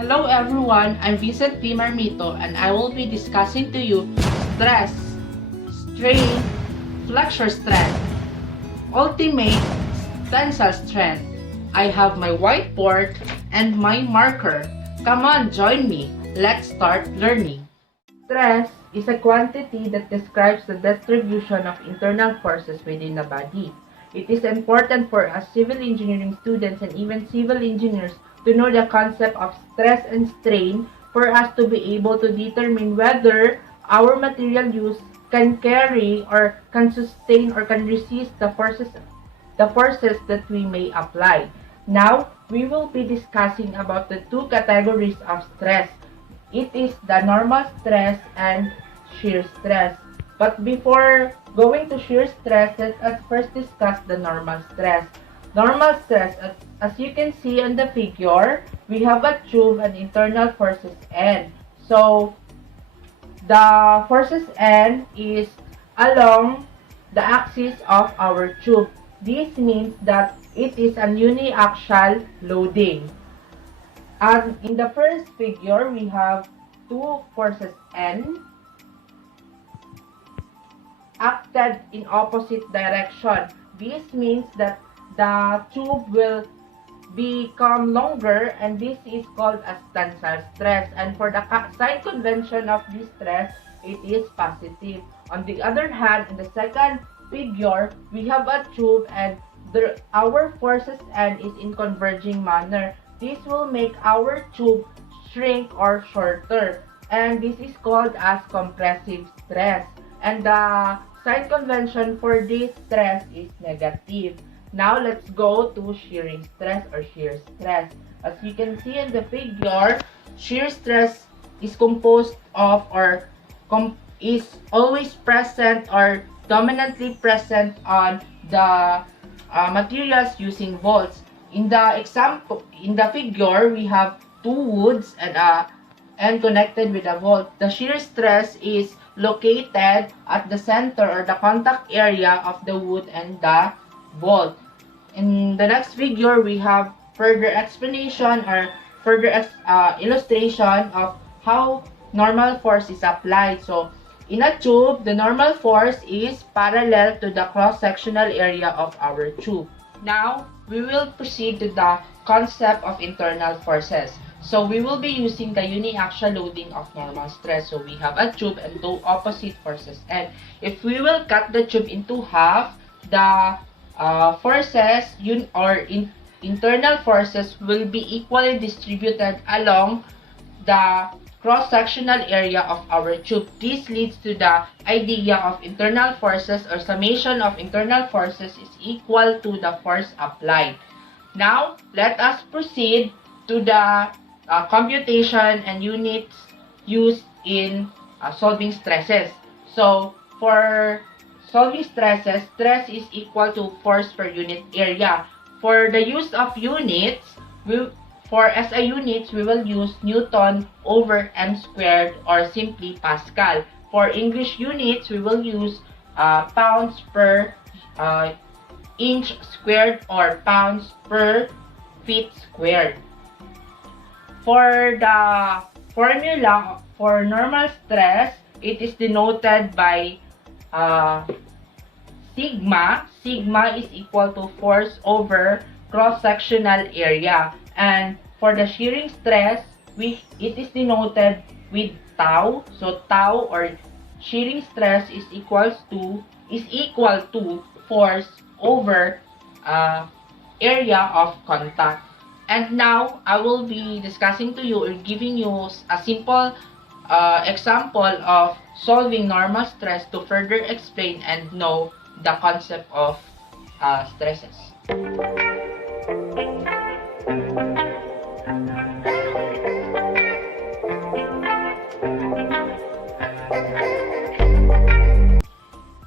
Hello everyone, I'm Vincent D. Marmito and I will be discussing to you stress, strain, flexure strength, ultimate tensile strength. I have my whiteboard and my marker. Come on, join me. Let's start learning. Stress is a quantity that describes the distribution of internal forces within the body. It is important for us civil engineering students and even civil engineers to know the concept of stress and strain for us to be able to determine whether our material use can carry or can sustain or can resist the forces that we may apply. Now, we will be discussing about the two categories of stress. It is the normal stress and shear stress. But before going to shear stress, let us first discuss the normal stress. Normal stress, as you can see on the figure, we have a tube and internal forces N. So, the forces N is along the axis of our tube. This means that it is an uniaxial loading. And in the first figure, we have two forces N acted in opposite direction. This means that the tube will become longer and this is called as tensile stress. And for the sign convention of this stress, it is positive. On the other hand, in the second figure, we have a tube and our forces N is in converging manner. This will make our tube shrink or shorter. And this is called as compressive stress. And the sign convention for this stress is negative. Now, let's go to shearing stress or shear stress. As you can see in the figure, shear stress is composed of or is always present or dominantly present on the materials using bolts. In the example, in the figure, we have two woods and connected with a bolt. The shear stress is located at the center or the contact area of the wood and the bolt. In the next figure, we have further explanation or further illustration of how normal force is applied. So, in a tube, the normal force is parallel to the cross-sectional area of our tube. Now, we will proceed to the concept of internal forces. So, we will be using the uniaxial loading of normal stress. So, we have a tube and two opposite forces. And if we will cut the tube into half, the forces internal forces will be equally distributed along the cross-sectional area of our tube. This leads to the idea of internal forces or summation of internal forces is equal to the force applied. Now, let us proceed to the computation and units used in solving stresses. So, for solving stresses, stress is equal to force per unit area. For the use of units, for SI units, we will use Newton over m squared or simply Pascal. For English units, we will use pounds per inch squared or pounds per feet squared. For the formula for normal stress, it is denoted by sigma. Sigma is equal to force over cross-sectional area. And for the shearing stress, it is denoted with tau. So tau or shearing stress is equal to force over area of contact. And now I will be discussing to you or giving you a simple example of solving normal stress to further explain and know the concept of stresses.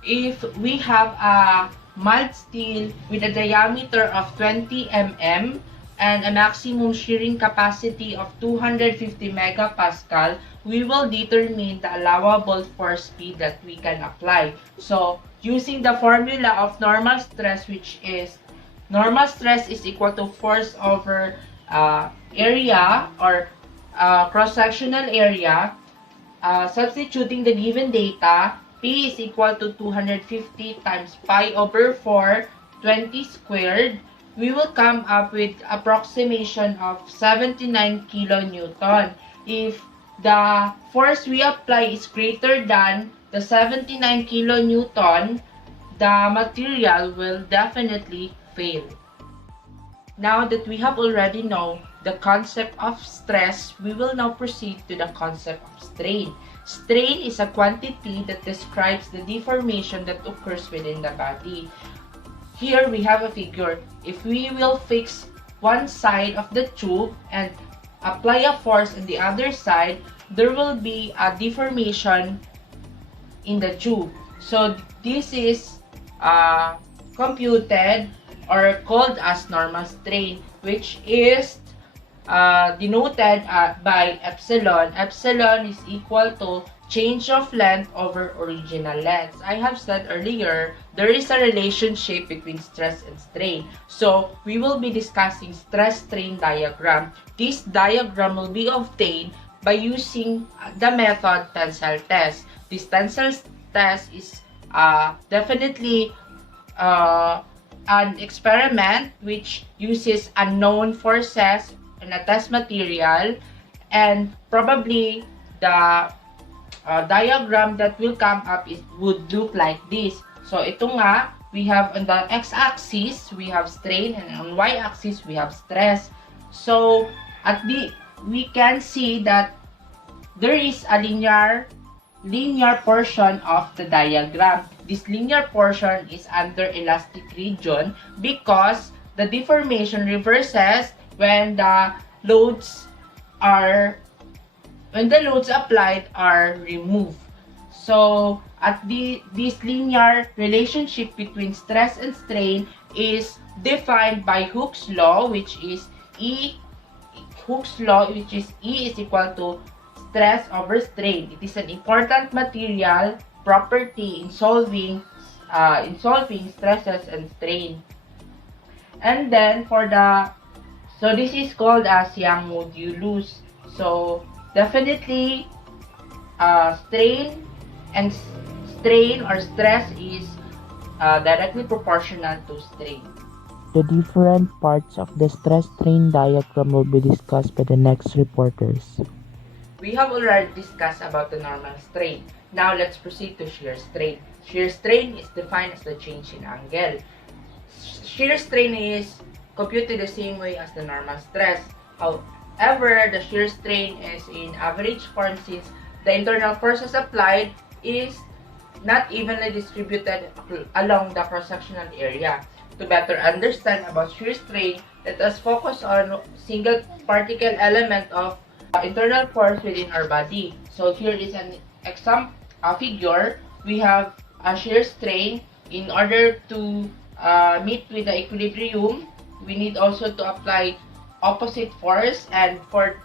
If we have a mild steel with a diameter of 20 mm and a maximum shearing capacity of 250 megapascal, we will determine the allowable force P that we can apply. So, using the formula of normal stress, which is normal stress is equal to force over area or cross-sectional area, substituting the given data, P is equal to 250 times pi over 4, 20 squared, we will come up with approximation of 79 kilonewton. If the force we apply is greater than the 79 kilonewton, the material will definitely fail. Now that we have already know the concept of stress, we will now proceed to the concept of strain. Strain is a quantity that describes the deformation that occurs within the body. Here we have a figure. If we will fix one side of the tube and apply a force on the other side, there will be a deformation in the tube. So this is computed or called as normal strain, which is denoted by epsilon. Epsilon is equal to change of length over original length. I have said earlier, there is a relationship between stress and strain. So we will be discussing stress-strain diagram. This diagram will be obtained by using the method tensile test. This tensile test is definitely an experiment which uses unknown forces in a test material, and probably the diagram that will come up would look like this. So ito nga, we have on the x-axis we have strain, and on y-axis we have stress. So we can see that there is a linear portion of the diagram. This linear portion is under elastic region because the deformation reverses when the loads applied are removed. So at this linear relationship between stress and strain is defined by Hooke's law, which is E is equal to stress over strain. It is an important material property in solving stresses and strain. And then so this is called as Young modulus. So definitely strain or stress is directly proportional to strain. The different parts of the stress-strain diagram will be discussed by the next reporters. We have already discussed about the normal strain. Now let's proceed to shear strain. Shear strain is defined as the change in angle. Shear strain is computed the same way as the normal stress. However, the shear strain is in average form since the internal forces applied is not evenly distributed along the cross-sectional area. To better understand about shear strain, let us focus on single particle element of internal force within our body. So here is an example figure. We have a shear strain. In order to meet with the equilibrium, we need also to apply opposite force, and for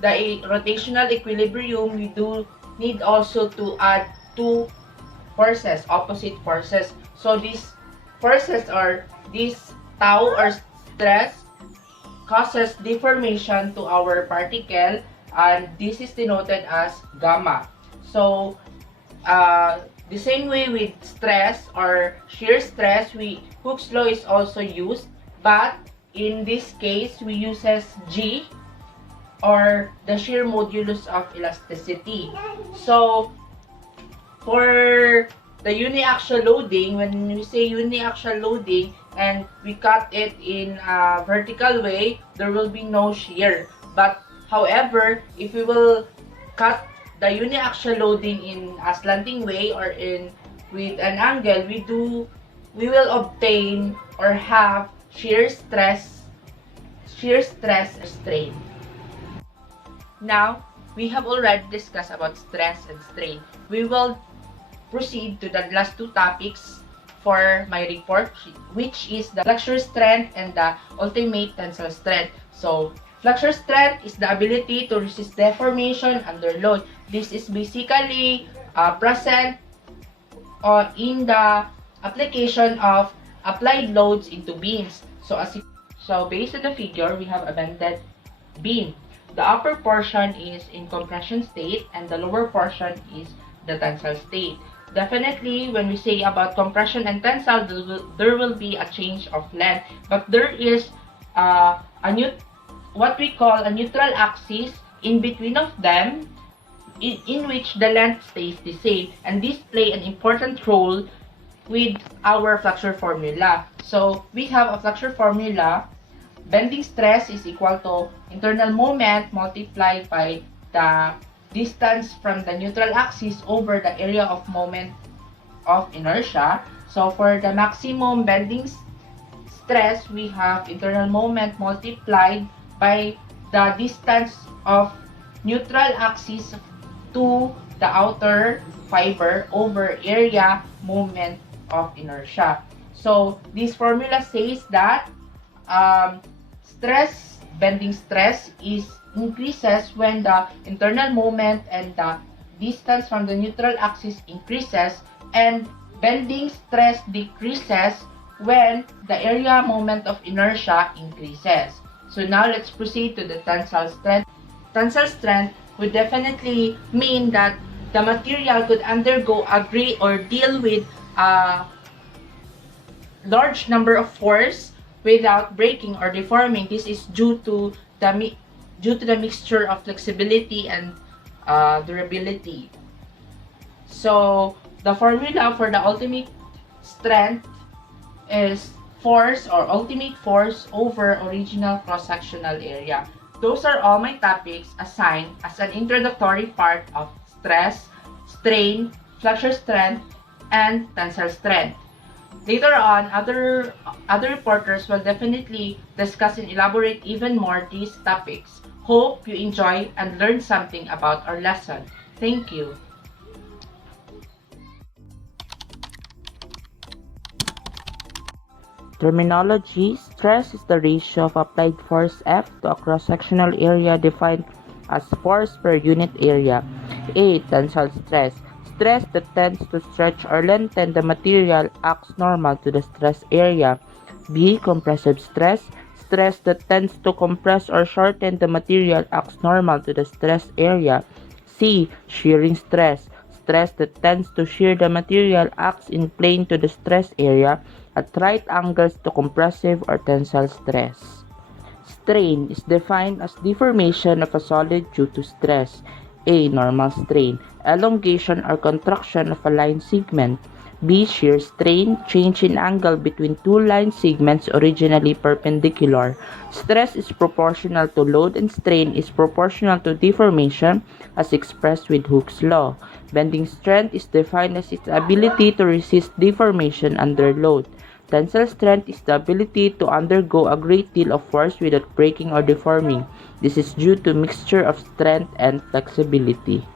the rotational equilibrium, we do need also to add two forces, opposite forces. So these forces are this tau or stress causes deformation to our particle, and this is denoted as gamma. So the same way with stress or shear stress, Hooke's law is also used, but in this case we uses G or the shear modulus of elasticity. So for the uniaxial loading, when we say uniaxial loading and we cut it in a vertical way, there will be no shear. But however, if we will cut the uniaxial loading in a slanting way or with an angle, we will obtain or have shear stress, strain. Now, we have already discussed about stress and strain. We will proceed to the last two topics for my report, which is the flexure strength and the ultimate tensile strength. So, flexure strength is the ability to resist deformation under load. This is basically present in the application of applied loads into beams. So based on the figure, we have a bended beam. the upper portion is in compression state and the lower portion is the tensile state. Definitely, when we say about compression and tensile, there will be a change of length, but there is what we call a neutral axis in between of them, in which the length stays the same, and this play an important role with our flexure formula. So we have a flexure formula. Bending stress is equal to internal moment multiplied by the distance from the neutral axis over the area of moment of inertia. So for the maximum bending stress, we have internal moment multiplied by the distance of neutral axis to the outer fiber over area moment of inertia. So this formula says that bending stress increases when the internal moment and the distance from the neutral axis increases, and bending stress decreases when the area moment of inertia increases. So now let's proceed to the tensile strength. Tensile strength would definitely mean that the material could undergo, agree, or deal with a large number of force without breaking or deforming. This is due to the mixture of flexibility and durability. So the formula for the ultimate strength is force or ultimate force over original cross-sectional area. Those are all my topics assigned as an introductory part of stress, strain, flexure strength, and tensile strength. Later on, other reporters will definitely discuss and elaborate even more these topics. Hope you enjoy and learn something about our lesson. Thank you. Terminology: stress is the ratio of applied force F to a cross-sectional area defined as force per unit area. A. Tensile stress: stress that tends to stretch or lengthen the material acts normal to the stress area. B. Compressive stress: stress that tends to compress or shorten the material acts normal to the stress area. C. Shearing stress: stress that tends to shear the material acts in plane to the stress area at right angles to compressive or tensile stress. Strain is defined as deformation of a solid due to stress. A. Normal strain: elongation or contraction of a line segment. B. Shear strain: change in angle between two line segments originally perpendicular. Stress is proportional to load and strain is proportional to deformation as expressed with Hooke's law. Bending strength is defined as its ability to resist deformation under load. Tensile strength is the ability to undergo a great deal of force without breaking or deforming. This is due to mixture of strength and flexibility.